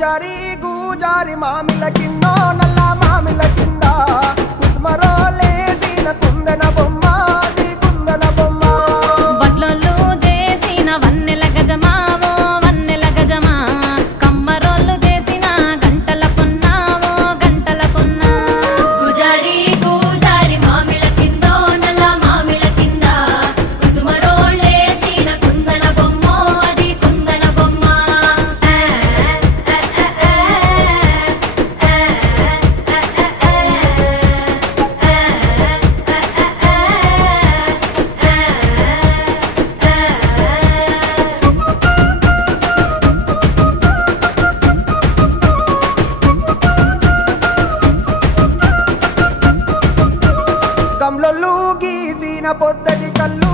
పూజారి గూజారి మామిల కిన్నో నల్ల పొద్దటి కళ్ళు